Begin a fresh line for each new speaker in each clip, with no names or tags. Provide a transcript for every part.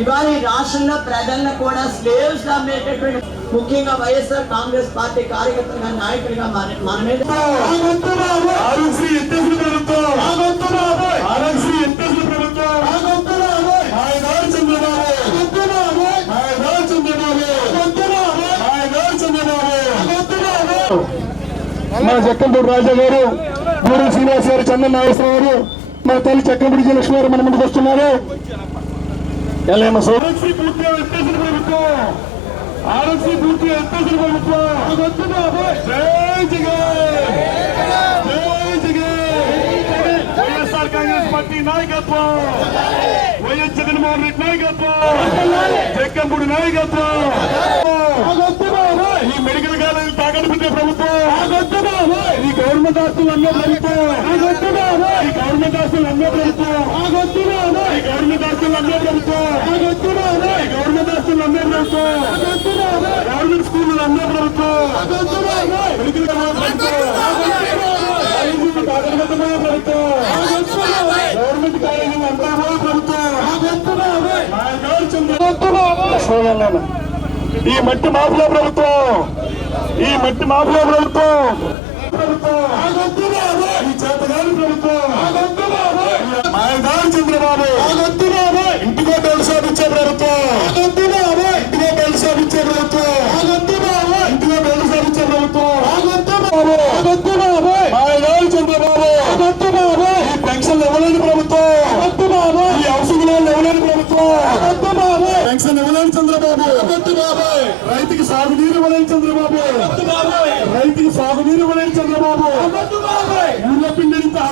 ఇవాళ ఈ రాష్ట్రంలో ప్రజలను కూడా స్లేవ్స్గా అమ్మేటటువంటి ముఖ్యంగా వైఎస్ఆర్ కాంగ్రెస్ పార్టీ కార్యకర్తలుగా నాయకుడిగా మన మన మీద
ఆర్ఎస్సీ మా జక్కంపూడి రాజా గారు గూడెం శ్రీనివాస్ గారు చందన్ నాగేశ్వర గారు మా తల్లి చక్కంపూడి జయలక్ష్మి గారు మన ముందుకు వస్తున్నారు. ఎల్ఏమ ఆర్ఎస్సీ పూర్తిగా ఎత్తేసిన ప్రభుత్వం ఆర్ఎస్సీ పూర్తిగా ఎత్తేసిన ప్రభుత్వం జై జగన్ జై జగన్ వైఎస్ఆర్ కాంగ్రెస్ పార్టీ నాయకత్వం వైఎస్ జగన్మోహన్ రెడ్డి నాయకత్వం జక్కంపూడి నాయకత్వం ఈ మెడికల్ కాలేజీ తాకట్టు పెట్టే ప్రభుత్వం ఈ గవర్నమెంట్ ఆస్తులు అమ్మే ప్రభుత్వం ఈ గవర్నమెంట్ ఆస్తులు అమ్మే ప్రభుత్వం ఈ గవర్నమెంట్ ఆస్తులు అమ్మే ప్రభుత్వం ఈ గవర్నమెంట్ ఆస్తులు అమ్మే ప్రభుత్వం గవర్నమెంట్ స్కూళ్ళు అమ్మే ప్రభుత్వం మెడికల్ ప్రభుత్వం? గవర్నమెంట్ కాలేజీలు అంతా ప్రభుత్వం. ఈ మట్టి మాఫియా ప్రభుత్వం. ఈ మట్టి మాఫియా ప్రభుత్వం. ప్రభుత్వం ఈ చేతగాని ప్రభుత్వం. మాయదారి చంద్రబాబు.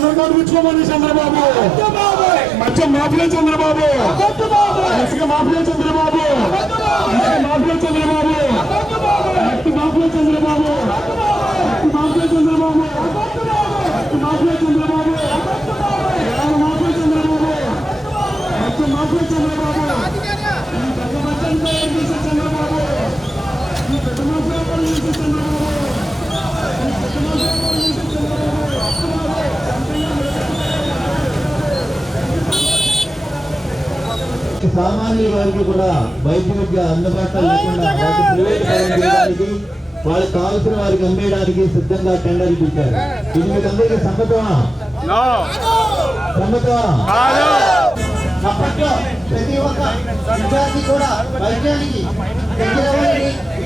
కార్డు తెచ్చుకోమని చంద్రబాబు. మధ్య మాఫియా చంద్రబాబు. ఇసుక mafia Chandrababu. Mafia Chandrababu. Mafia Chandrababu. Mafia Chandrababu. Mafia Chandrababu. Mafia Chandrababu. Mafia Chandrababu. Chandrababu. Chandrababu. ఈ పెద్ద మాఫియా పనులు చేసే చంద్రబాబు
సామాన్య వారికి కూడా వైద్య విద్య అందుబాటులో లేకుండా వాళ్ళకి కావాల్సిన వారికి అమ్మేయడానికి సిద్ధంగా టెండర్లు పిలిచారు ఇది మీకు అందరికీ సమ్మతమా? సమ్మతమా?
అప్పట్లో ప్రతి ఒక్క విద్యార్థి కూడా వైద్యానికి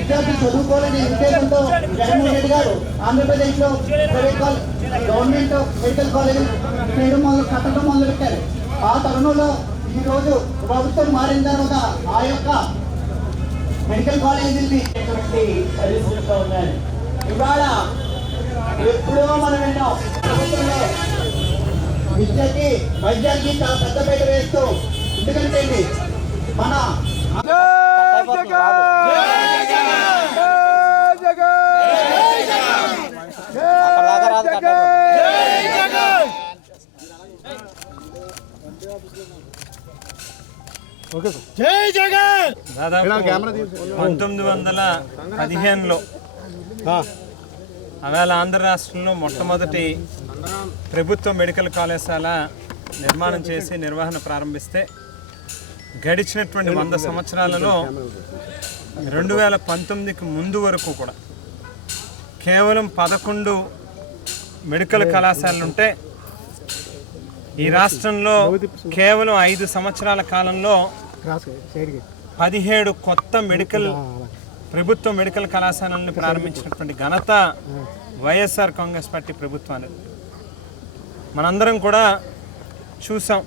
విద్యార్థి చదువుకోవాలని ఉద్దేశంతో జగన్మోహన్ రెడ్డి గారు ఆంధ్రప్రదేశ్లో ప్రైవేట్ గవర్నమెంట్ మెడికల్ కాలేజ్ చేయడం మొదలు కట్టడం మొదలు పెట్టారు ఆ తరుణంలో ఈ రోజు ప్రభుత్వం మారిన తర్వాత ఆ యొక్క మెడికల్ కాలేజీని
ఉన్నాయి? ఇవాళ ఎప్పుడో మనం విన్నాం
విద్యకి వైద్యానికి చాలా పెద్ద పీట వేస్తూ ఎందుకంటే మన
పంతొమ్మిది వందల పదిహేనులో అవేళ ఆంధ్ర రాష్ట్రంలో మొట్టమొదటి ప్రభుత్వ మెడికల్ కళాశాల నిర్మాణం చేసి నిర్వహణ ప్రారంభిస్తే గడిచినటువంటి వంద సంవత్సరాలలో రెండు వేల పంతొమ్మిదికి ముందు వరకు కూడా కేవలం పదకొండు మెడికల్ కళాశాలలు ఉంటే ఈ రాష్ట్రంలో కేవలం ఐదు సంవత్సరాల కాలంలో పదిహేడు కొత్త మెడికల్ ప్రభుత్వ మెడికల్ కళాశాలలను ప్రారంభించినటువంటి ఘనత వైఎస్ఆర్ కాంగ్రెస్ పార్టీ ప్రభుత్వానికి మనందరం కూడా చూసాం.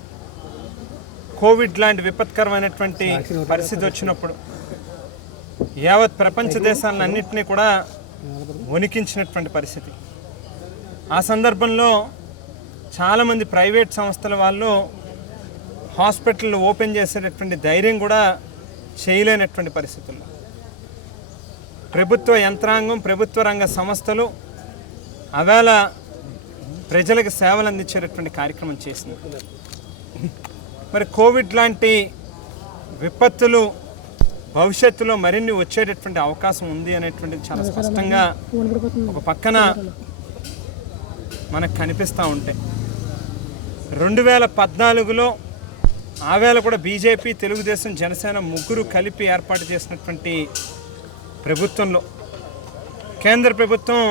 కోవిడ్ లాంటి విపత్కరమైనటువంటి పరిస్థితి వచ్చినప్పుడు యావత్ ప్రపంచ దేశాలన్నింటినీ కూడా వణికించినటువంటి పరిస్థితి. ఆ సందర్భంలో చాలామంది ప్రైవేట్ సంస్థల వాళ్ళు హాస్పిటల్ ఓపెన్ చేసేటటువంటి ధైర్యం కూడా చేయలేనటువంటి పరిస్థితుల్లో. ప్రభుత్వ యంత్రాంగం ప్రభుత్వ రంగ సంస్థలు అవేళ ప్రజలకు సేవలు అందించేటటువంటి కార్యక్రమం చేసింది. మరి కోవిడ్ లాంటి విపత్తులు భవిష్యత్తులో మరిన్ని వచ్చేటటువంటి అవకాశం ఉంది అనేటువంటిది చాలా స్పష్టంగా ఒక పక్కన మనకు కనిపిస్తూ ఉంటాయి రెండు వేల పద్నాలుగులో ఆవేళ కూడా బీజేపీ తెలుగుదేశం జనసేన ముగ్గురు కలిపి ఏర్పాటు చేసినటువంటి ప్రభుత్వంలో. కేంద్ర ప్రభుత్వం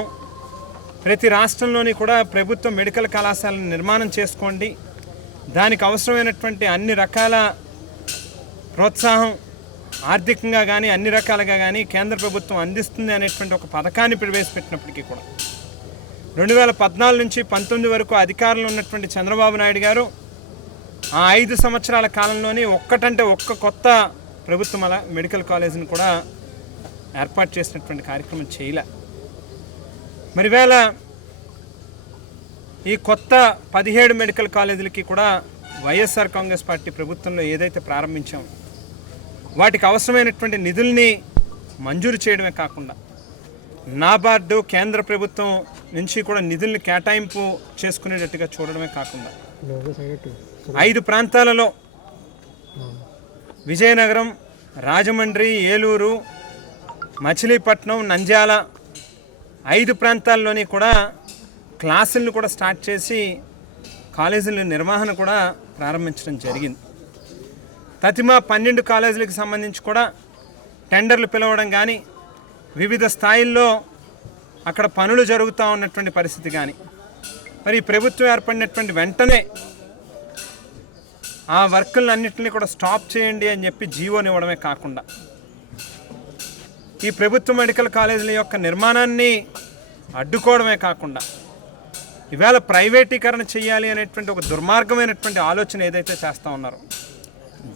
ప్రతి రాష్ట్రంలోని కూడా ప్రభుత్వ మెడికల్ కళాశాలను నిర్మాణం చేసుకోండి. దానికి అవసరమైనటువంటి అన్ని రకాల ప్రోత్సాహం ఆర్థికంగా కానీ అన్ని రకాలుగా కానీ కేంద్ర ప్రభుత్వం అందిస్తుంది అనేటువంటి ఒక పథకాన్ని ప్రవేశపెట్టినప్పటికీ కూడా. రెండు వేల పద్నాలుగు నుంచి పంతొమ్మిది వరకు అధికారంలో ఉన్నటువంటి చంద్రబాబు నాయుడు గారు ఆ ఐదు సంవత్సరాల కాలంలోని ఒక్కటంటే ఒక్క కొత్త ప్రభుత్వం అలా మెడికల్ కాలేజీని కూడా ఏర్పాటు చేసినటువంటి కార్యక్రమం చేయలే. మరి వేళ ఈ కొత్త పదిహేడు మెడికల్ కాలేజీలకి కూడా వైఎస్ఆర్ కాంగ్రెస్ పార్టీ ప్రభుత్వంలో ఏదైతే ప్రారంభించాం వాటికి అవసరమైనటువంటి నిధుల్ని మంజూరు చేయడమే కాకుండా నాబార్డు కేంద్ర ప్రభుత్వం నుంచి కూడా నిధుల్ని కేటాయింపు చేసుకునేటట్టుగా చూడడమే కాకుండా ఐదు ప్రాంతాలలో విజయనగరం రాజమండ్రి ఏలూరు మచిలీపట్నం నంద్యాల ఐదు ప్రాంతాల్లోని కూడా క్లాసులను కూడా స్టార్ట్ చేసి కాలేజీల నిర్వహణ కూడా ప్రారంభించడం జరిగింది. ప్రతిమ పన్నెండు కాలేజీలకు సంబంధించి కూడా టెండర్లు పిలవడం కానీ వివిధ స్థాయిల్లో అక్కడ పనులు జరుగుతూ ఉన్నటువంటి పరిస్థితి కానీ మరి ఈ ప్రభుత్వం ఏర్పడినటువంటి వెంటనే ఆ వర్కులన్నింటినీ కూడా స్టాప్ చేయండి అని చెప్పి జీవోనివ్వడమే కాకుండా ఈ ప్రభుత్వ మెడికల్ కాలేజీల యొక్క నిర్మాణాన్ని అడ్డుకోవడమే కాకుండా ఈవేళ ప్రైవేటీకరణ చేయాలి అనేటువంటి ఒక దుర్మార్గమైనటువంటి ఆలోచన ఏదైతే చేస్తూ ఉన్నారో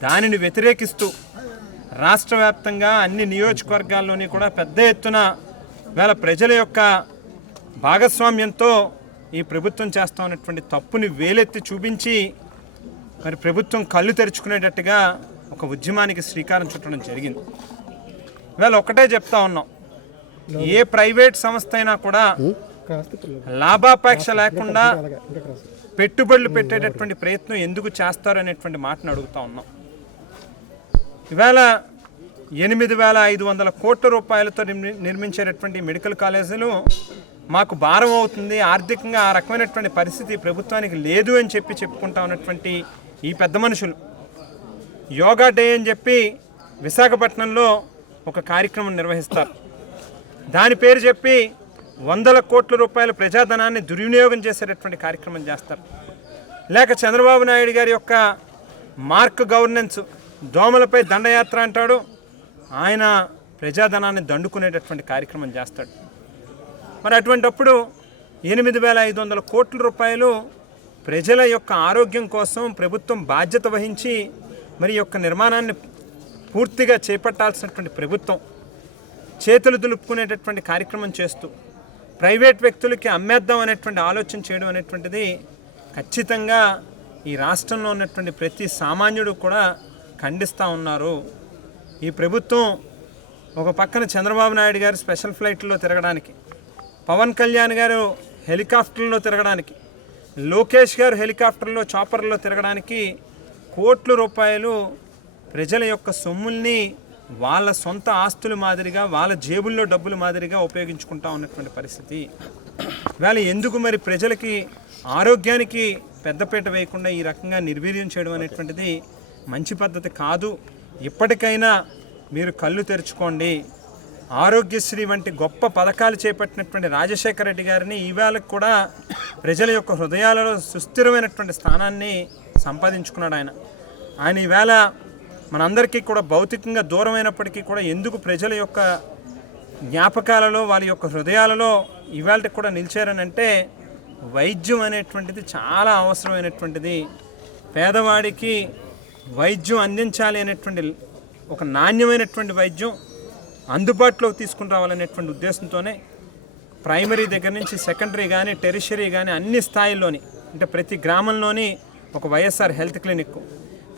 దానిని వ్యతిరేకిస్తూ రాష్ట్ర వ్యాప్తంగా అన్ని నియోజకవర్గాల్లోని కూడా పెద్ద ఎత్తున వేళ ప్రజల యొక్క భాగస్వామ్యంతో ఈ ప్రభుత్వం చేస్తా ఉన్నటువంటి తప్పుని వేలెత్తి చూపించి మరి ప్రభుత్వం కళ్ళు తెరుచుకునేటట్టుగా ఒక ఉద్యమానికి శ్రీకారం చుట్టడం జరిగింది. ఇవాళ ఒకటే చెప్తా ఉన్నాం. ఏ ప్రైవేట్ సంస్థ అయినా కూడా లాభాపేక్ష లేకుండా పెట్టుబడులు పెట్టేటటువంటి ప్రయత్నం ఎందుకు చేస్తారు అనేటువంటి మాటను అడుగుతా ఉన్నాం. ఇవాళ ఎనిమిది వేల ఐదు వందల కోట్ల రూపాయలతో నిర్మి- నిర్మించేటటువంటి మెడికల్ కాలేజీలు మాకు భారం అవుతుంది. ఆర్థికంగా ఆ రకమైనటువంటి పరిస్థితి ప్రభుత్వానికి లేదు అని చెప్పి చెప్పుకుంటా ఉన్నటువంటి ఈ పెద్ద మనుషులు. యోగా డే అని చెప్పి విశాఖపట్నంలో ఒక కార్యక్రమం నిర్వహిస్తారు. దాని పేరు చెప్పి వందల కోట్ల రూపాయల ప్రజాధనాన్ని దుర్వినియోగం చేసేటటువంటి కార్యక్రమం చేస్తారు. లేక చంద్రబాబు నాయుడు గారి యొక్క మార్క్ గవర్నెన్స్ దోమలపై దండయాత్ర అంటాడు. ఆయన ప్రజాధనాన్ని దండుకునేటటువంటి కార్యక్రమం చేస్తాడు. మరి అటువంటప్పుడు ఎనిమిది వేల ఐదు వందల కోట్ల రూపాయలు ప్రజల యొక్క ఆరోగ్యం కోసం ప్రభుత్వం బాధ్యత వహించి మరి యొక్క నిర్మాణాన్ని పూర్తిగా చేపట్టాల్సినటువంటి ప్రభుత్వం చేతులు దులుపుకునేటటువంటి కార్యక్రమం చేస్తూ ప్రైవేట్ వ్యక్తులకి అమ్మేద్దాం అనేటువంటి ఆలోచన చేయడం అనేటువంటిది ఖచ్చితంగా ఈ రాష్ట్రంలో ఉన్నటువంటి ప్రతి సామాన్యుడు కూడా ఖండిస్తూ ఉన్నారు. ఈ ప్రభుత్వం ఒక పక్కన చంద్రబాబు నాయుడు గారు స్పెషల్ ఫ్లైట్లో తిరగడానికి పవన్ కళ్యాణ్ గారు హెలికాప్టర్లో తిరగడానికి లోకేష్ గారు హెలికాప్టర్లో చాపర్లో తిరగడానికి కోట్ల రూపాయలు ప్రజల యొక్క సొమ్ముల్ని వాళ్ళ సొంత ఆస్తుల మాదిరిగా వాళ్ళ జేబుల్లో డబ్బుల మాదిరిగా ఉపయోగించుకుంటా ఉన్నటువంటి పరిస్థితి. వేళ ఎందుకు మరి ప్రజలకి ఆరోగ్యానికి పెద్దపీట వేయకుండా ఈ రకంగా నిర్వీర్యం చేయడం అనేటువంటిది మంచి పద్ధతి కాదు. ఇప్పటికైనా మీరు కళ్ళు తెరుచుకోండి. ఆరోగ్యశ్రీ వంటి గొప్ప పథకాలు చేపట్టినటువంటి రాజశేఖర రెడ్డి గారిని ఈవేళ కూడా ప్రజల యొక్క హృదయాలలో సుస్థిరమైనటువంటి స్థానాన్ని సంపాదించుకున్నాడు ఆయన. ఆయన ఈవేళ మనందరికీ కూడా భౌతికంగా దూరమైనప్పటికీ కూడా ఎందుకు ప్రజల యొక్క జ్ఞాపకాలలో వాళ్ళ యొక్క హృదయాలలో ఇవాళ కూడా నిలిచారనంటే వైద్యం అనేటువంటిది చాలా అవసరమైనటువంటిది. పేదవాడికి వైద్యం అందించాలి అనేటువంటి ఒక నాణ్యమైనటువంటి వైద్యం అందుబాటులోకి తీసుకుని రావాలనేటువంటి ఉద్దేశంతోనే ప్రైమరీ దగ్గర నుంచి సెకండరీ కానీ టెరిషరీ కానీ అన్ని స్థాయిల్లోని అంటే ప్రతి గ్రామంలోని ఒక వైఎస్ఆర్ హెల్త్ క్లినిక్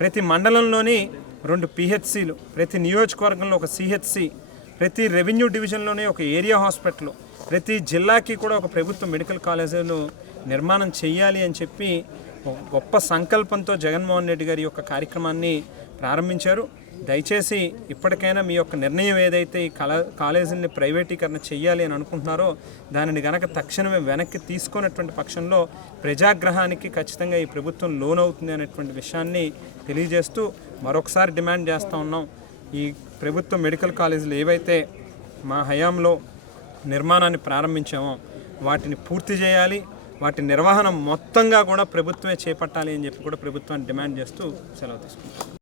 ప్రతి మండలంలోని రెండు పిహెచ్సిలు ప్రతి నియోజకవర్గంలో ఒక సిహెచ్సి ప్రతి రెవెన్యూ డివిజన్లోనే ఒక ఏరియా హాస్పిటల్ ప్రతి జిల్లాకి కూడా ఒక ప్రభుత్వ మెడికల్ కాలేజీలు నిర్మాణం చేయాలి అని చెప్పి గొప్ప సంకల్పంతో జగన్మోహన్ రెడ్డి గారి యొక్క కార్యక్రమాన్ని ప్రారంభించారు. దయచేసి ఇప్పటికైనా మీ యొక్క నిర్ణయం ఏదైతే ఈ కళా కాలేజీని ప్రైవేటీకరణ చేయాలి అని అనుకుంటున్నారో దానిని గనక తక్షణమే వెనక్కి తీసుకున్నటువంటి పక్షంలో ప్రజాగ్రహానికి ఖచ్చితంగా ఈ ప్రభుత్వం లోనవుతుంది అనేటువంటి విషయాన్ని తెలియజేస్తూ మరొకసారి డిమాండ్ చేస్తూ ఉన్నాం. ఈ ప్రభుత్వ మెడికల్ కాలేజీలు ఏవైతే మా హయాంలో నిర్మాణాన్ని ప్రారంభించామో వాటిని పూర్తి చేయాలి. వాటి నిర్వహణ మొత్తంగా కూడా ప్రభుత్వమే చేపట్టాలి అని చెప్పి కూడా ప్రభుత్వాన్ని డిమాండ్ చేస్తూ సెలవు తీసుకుంటాం